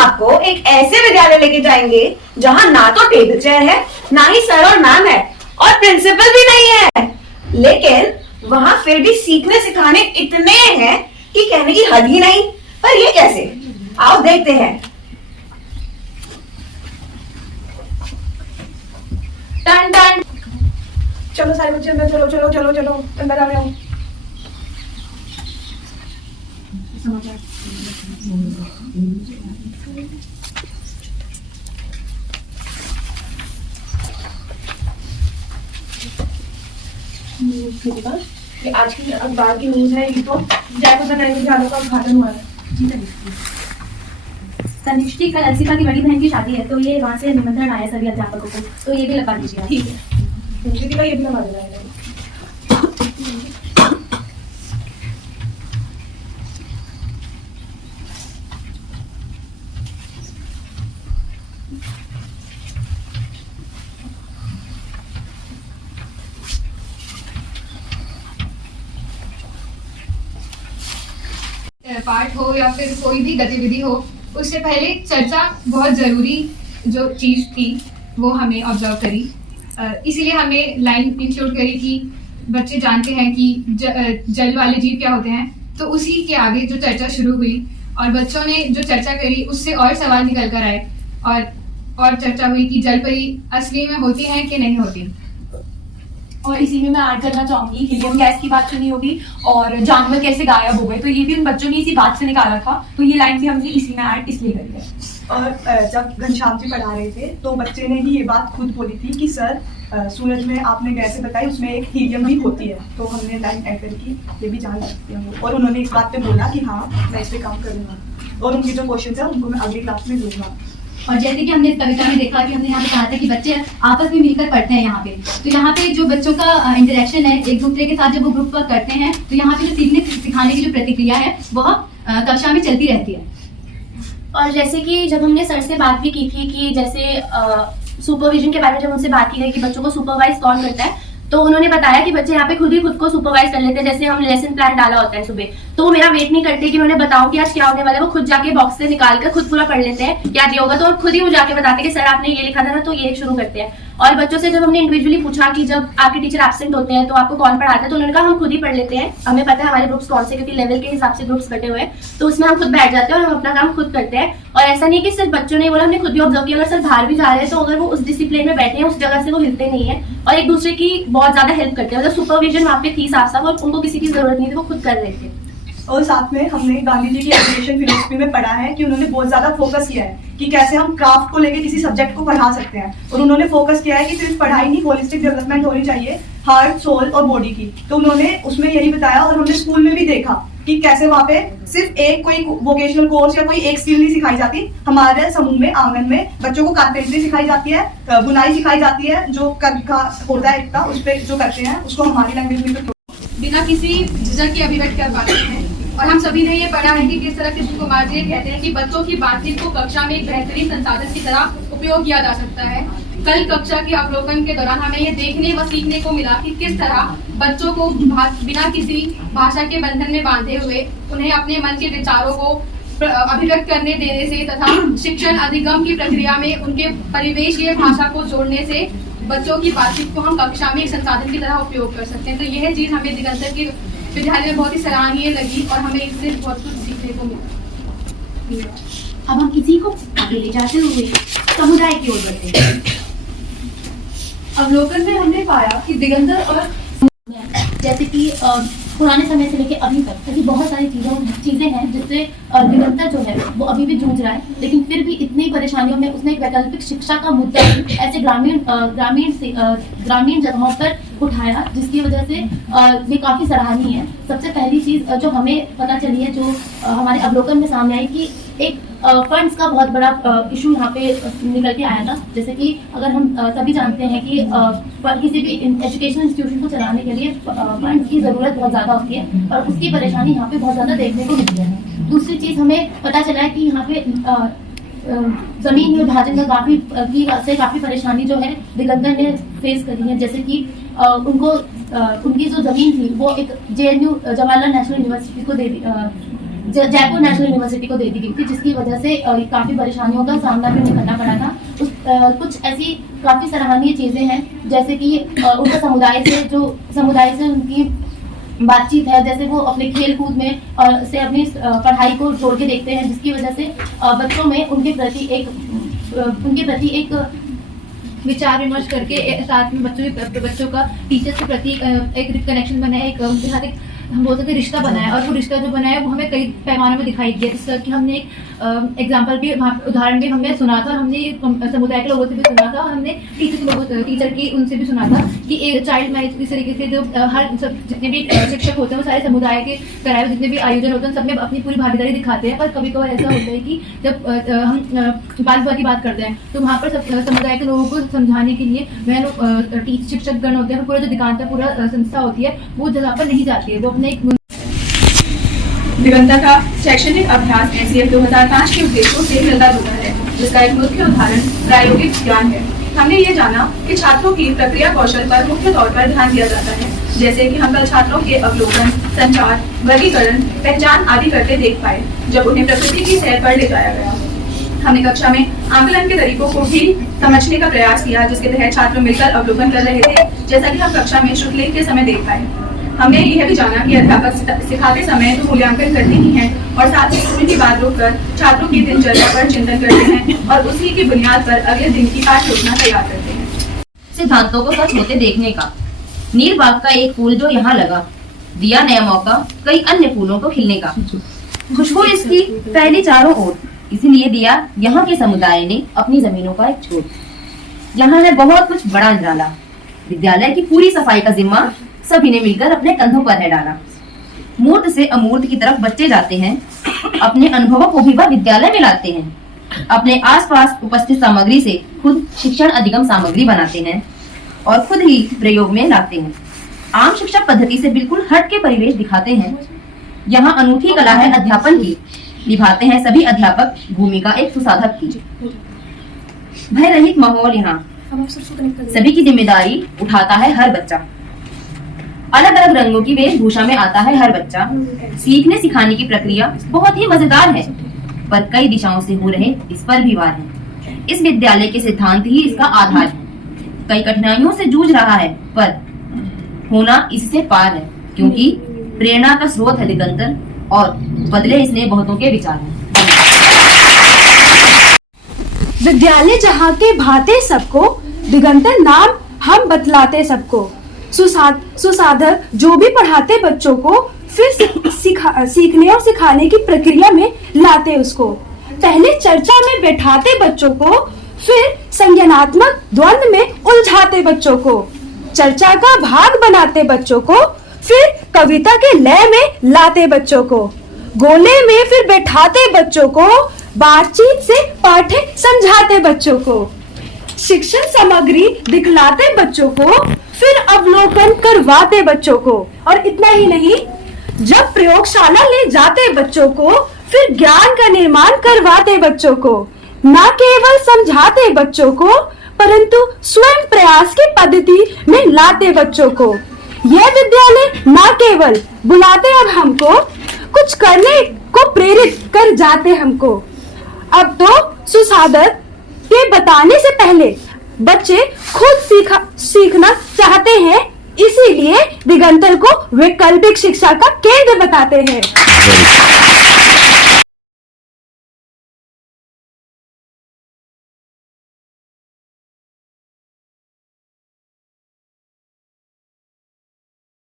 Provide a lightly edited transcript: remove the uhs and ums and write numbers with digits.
आपको एक ऐसे विद्यालय लेके जाएंगे जहां ना तो टेबल चेयर है, ना ही सर और मैम है, और प्रिंसिपल भी नहीं है, लेकिन वहां फिर भी सीखने सिखाने इतने हैं कि कहने की हद ही नहीं। पर ये कैसे? आओ देखते हैं। टन टन। चलो सारे बच्चे अंदर, चलो चलो चलो चलो अंदर आ जाओ। ये आज की अखबार की न्यूज है। ये तो जयपुर नए विद्यालयों का उद्घाटन हुआ है। तनिष्ठी कल अलसिका की बड़ी बहन की शादी है, तो ये वहाँ से निमंत्रण आया सभी अध्यापकों को, तो ये भी लगा दीजिए। ठीक है, दीदी का ये भी लगा देना है। पाठ हो या फिर कोई भी गतिविधि हो, उससे पहले चर्चा बहुत ज़रूरी जो चीज़ थी वो हमें ऑब्जर्व करी। इसीलिए हमने लाइन इंक्लूड करी कि बच्चे जानते हैं कि जल वाले जीव क्या होते हैं, तो उसी के आगे जो चर्चा शुरू हुई और बच्चों ने जो चर्चा करी उससे और सवाल निकल कर आए और चर्चा हुई कि जल परी असली में होती हैं कि नहीं होती। और इसी में मैं ऐड करना चाहूंगी, हीलियम गैस की बात सुनी होगी और जानवर कैसे गायब हो गए, तो ये भी उन बच्चों ने इसी बात से निकाला था, तो ये लाइन भी हमने इसी में ऐड इसलिए करी है। और जब घनश्याम जी पढ़ा रहे थे तो बच्चे ने ही ये बात खुद बोली थी कि सर सूरज में आपने गैसें बताई उसमें एक हीलियम भी होती है, तो हमने लाइन ऐड करके ये भी जान सकते हैं वो। और उन्होंने इस बात पे बोला कि हाँ मैं इस पे काम करूँगा और उनके जो क्वेश्चन है उनको मैं अगली क्लास में दूंगा। और जैसे कि हमने इस कविता में देखा कि हमने यहाँ पे कहा था कि बच्चे आपस में मिलकर पढ़ते हैं यहाँ पे, तो यहाँ पे जो बच्चों का इंटरेक्शन है एक दूसरे के साथ जब वो ग्रुप वर्क करते हैं, तो यहाँ पे जो सीखने सिखाने की जो प्रतिक्रिया है वह कक्षा में चलती रहती है। और जैसे कि जब हमने सर से बात भी की थी कि जैसे सुपरविजन के बारे में जब उनसे बात की गई कि बच्चों को सुपरवाइज कौन करता है, तो उन्होंने बताया कि बच्चे यहाँ पे खुद ही खुद को सुपरवाइज कर लेते हैं। जैसे हम लेसन प्लान डाला होता है सुबह, तो वो मेरा वेट नहीं करते कि उन्हें बताऊं कि आज क्या होने वाला है, वो खुद जाके बॉक्स से निकाल कर खुद पूरा पढ़ लेते हैं क्या दिया होगा, तो खुद ही वो जाके बताते हैं कि सर आपने ये लिखा था ना, तो ये शुरू करते हैं। और बच्चों से जब हमने इंडिविजुअली पूछा कि जब आपके टीचर एब्सेंट होते हैं तो आपको कौन पढ़ाता है, तो उन्होंने कहा हम खुद ही पढ़ लेते हैं, हमें पता है हमारे ग्रुप्स कौन से, क्योंकि लेवल के हिसाब से ग्रुप्स बटे हुए हैं, तो उसमें हम खुद बैठ जाते हैं और हम अपना काम खुद करते हैं। और ऐसा नहीं कि सिर्फ बच्चों ने बोला, हमने खुद भी ऑब्जर्व किया, अगर सर बाहर भी जा रहे हैं तो अगर वो उस डिसिप्लिन में बैठे हैं उस जगह से वो हिलते नहीं है और एक दूसरे की बहुत ज्यादा हेल्प करते हैं। मतलब सुपरविजन वहाँ पे थी साफ साफ, और उनको किसी की जरूरत नहीं थी, वो खुद कर रहे थे। और साथ में हमने गांधी जी की एजुकेशन फिलोसफी में पढ़ा है कि उन्होंने बहुत ज्यादा फोकस किया है कि कैसे हम क्राफ्ट को लेके किसी सब्जेक्ट को पढ़ा सकते हैं, और उन्होंने फोकस किया है कि सिर्फ पढ़ाई नहीं, होलिस्टिक डेवलपमेंट होनी चाहिए हार्ट, सोल और बॉडी की। तो उन्होंने उसमें यही बताया, और हमने स्कूल में भी देखा कि कैसे वहाँ पे सिर्फ एक कोई वोकेशनल कोर्स या कोई एक स्किल नहीं सिखाई जाती। हमारे समूह में आंगन में बच्चों को कारपेंटरी सिखाई जाती है, बुनाई सिखाई जाती है, जो कर्म का होता है इतना उस पर जो करते हैं उसको हमारी लैंग्वेज में बिना किसी झिझक के अभिव्यक्त कर पाते हैं। और हम सभी ने ये पढ़ा है कि किस तरह कृष्ण कुमार जी कहते हैं कि बच्चों की बातचीत को कक्षा में एक बेहतरीन संसाधन की तरह उपयोग किया जा सकता है। कल कक्षा के अवलोकन के दौरान हमें ये देखने व सीखने को मिला कि किस तरह बच्चों को बिना किसी भाषा के बंधन में बांधे हुए उन्हें अपने मन के विचारों को अभिव्यक्त करने देने से तथा शिक्षण अधिगम की प्रक्रिया में उनके परिवेशीय भाषा को जोड़ने से बच्चों की बातचीत को हम कक्षा में एक संसाधन की तरह उपयोग कर सकते हैं। तो यह चीज हमें दिगंतर के विद्यालय में बहुत ही सराहनीय लगी और हमें इससे बहुत कुछ सीखने को मिला। अब हम इसी को आगे ले जाते हुए समुदाय की ओर बढ़ते हैं। अवलोकन में हमने पाया कि दिगंतर और जैसे कि पुराने समय से लेके अभी तक ऐसी बहुत सारी चीजें हैं जिससे दिगंतर जो है वो अभी भी जूझ रहा है, लेकिन फिर भी इतनी परेशानियों में उसने एक वैकल्पिक शिक्षा का मुद्दा ऐसे ग्रामीण जगहों पर उठाया, जिसकी वजह से ये काफी सराहनीय है। सबसे पहली चीज जो हमें पता चली है, जो हमारे अवलोकन में सामने आई, कि एक फंड्स का बहुत बड़ा इशू यहाँ पे निकल के आया था। जैसे कि अगर हम सभी जानते हैं कि किसी भी एजुकेशन इंस्टीट्यूशन को चलाने के लिए फंड्स की जरूरत बहुत ज्यादा होती है और उसकी परेशानी यहाँ पे बहुत ज्यादा देखने को मिलती है। दूसरी चीज हमें पता चला है कि यहाँ पे जमीन विभाजन का काफी परेशानी जो है दिगंतर ने फेस करी है। जैसे कि उनको उनकी जो जमीन थी वो एक JNU जवाहरलाल नेशनल यूनिवर्सिटी को जयपुर नेशनल यूनिवर्सिटी को दे दी गई थी, जिसकी वजह से काफी परेशानियों का सामना भी उन्हें करना पड़ा था। कुछ ऐसी काफी सराहनीय चीजें हैं, जैसे कि उनका समुदाय से उनकी बातचीत है, जैसे वो अपने खेल कूद में से अपनी पढ़ाई को जोड़ के देखते हैं, जिसकी वजह से बच्चों में उनके प्रति एक विचार विमर्श करके साथ में बच्चों का टीचर्स के प्रति एक कनेक्शन बना है, एक उनके साथ एक हम बोल सकते रिश्ता बना है। और वो रिश्ता जो बना है वो हमें कई पैमानों में दिखाई दिया, जिस कि हमने एक एग्जाम्पल भी उदाहरण भी हमने सुना था, हमने समुदाय के लोगों से भी सुना था, और हमने टीचर की उनसे भी सुना था कि एक चाइल्ड मैरिज इस तरीके से जो हर जितने भी शिक्षक होते हैं वो सारे समुदाय के कराए जितने भी आयोजन होते हैं सब में अपनी पूरी भागीदारी दिखाते हैं। पर कभी कभार ऐसा होता है कि जब हम बाल विवाह की बात करते हैं तो वहाँ पर समुदाय के लोगों को समझाने के लिए वह लोग शिक्षक गण होते हैं, पूरा जो दिकांत पूरा संस्था होती है वो जगह पर नहीं जाती है, वो अपने दिगंता का शैक्षणिक अभ्यास एनसीएफ 2005 के उद्देश्यों से मिलता जुलता है, जिसका एक मुख्य उदाहरण प्रायोगिक ज्ञान है। हमने ये जाना कि छात्रों की प्रक्रिया कौशल पर मुख्य तौर पर ध्यान दिया जाता है, जैसे कि हम कल छात्रों के अवलोकन, संचार, वर्गीकरण, पहचान आदि करते देख पाए जब उन्हें प्रकृति की सैर पर ले जाया गया। हमने कक्षा में आंकलन के तरीकों को भी समझने का प्रयास किया, जिसके तहत छात्र मिलकर अवलोकन कर रहे थे, जैसा कि हम कक्षा में शुक्लेख के समय देख पाए। हमने यह भी जाना कि अध्यापक सिखाते समय तो मूल्यांकन करते ही हैं और साथ ही स्कूल की बात रोककर छात्रों की दिनचर्या पर चिंतन करते हैं और उसी की बुनियाद पर अगले दिन की पाठ योजना तैयार करते हैं। सिद्धांतों को सच होते देखने का। नील बाग का एक फूल जो यहाँ लगा, दिया नया मौका कई अन्य फूलों को खिलने का। खुशबू इसकी फैली चारों ओर, इसीलिए दिया यहाँ के समुदाय ने अपनी जमीनों का एक छोर। यहाँ है बहुत कुछ बड़ा निराला। विद्यालय की पूरी सफाई का जिम्मा सभी ने मिलकर अपने कंधों पर है डाला। मूर्त से अमूर्त की तरफ बच्चे जाते हैं, अपने अनुभवों को भी वह विद्यालय में लाते हैं। अपने आसपास उपस्थित सामग्री से खुद शिक्षण अधिगम सामग्री बनाते हैं और खुद ही प्रयोग में लाते हैं। आम शिक्षा पद्धति से बिल्कुल हट के परिवेश दिखाते हैं। यहाँ अनूठी कला है अध्यापन की, निभाते हैं सभी अध्यापक भूमिका एक सुसाधक की। भय रहित माहौल यहाँ, सभी की जिम्मेदारी उठाता है हर बच्चा। अलग अलग रंगों की वेशभूषा में आता है हर बच्चा। सीखने सिखाने की प्रक्रिया बहुत ही मजेदार है, पर कई दिशाओं से हो रहे इस पर भी वार है। इस विद्यालय के सिद्धांत ही इसका आधार है। कई कठिनाइयों से जूझ रहा है, पर होना इससे पार है, क्योंकि प्रेरणा का स्रोत है दिगंतर और बदले इसने बहुतों के विचार हैं। विद्यालय जहाँ के भाते सबको, दिगंतर नाम हम बतलाते सबको। सुसाधक जो भी पढ़ाते बच्चों को, फिर सीखने और सिखाने की प्रक्रिया में लाते उसको। पहले चर्चा में बैठाते बच्चों को, फिर संज्ञानात्मक द्वंद्व में उलझाते बच्चों को। चर्चा का भाग बनाते बच्चों को, फिर कविता के लय में लाते बच्चों को। गोले में फिर बैठाते बच्चों को, बातचीत से पाठ्य समझाते बच्चों को। शिक्षण सामग्री दिखलाते बच्चों को, फिर अवलोकन करवाते बच्चों को। और इतना ही नहीं, जब प्रयोगशाला ले जाते बच्चों को, फिर ज्ञान का निर्माण करवाते बच्चों को। न केवल समझाते बच्चों को, परंतु स्वयं प्रयास की पद्धति में लाते बच्चों को। यह विद्यालय न केवल बुलाते अब हमको, कुछ करने को प्रेरित कर जाते हमको। अब तो सुसाधक के बताने से पहले बच्चे खुद सीखना चाहते हैं, इसीलिए दिगंतर को वैकल्पिक शिक्षा का केंद्र बताते हैं।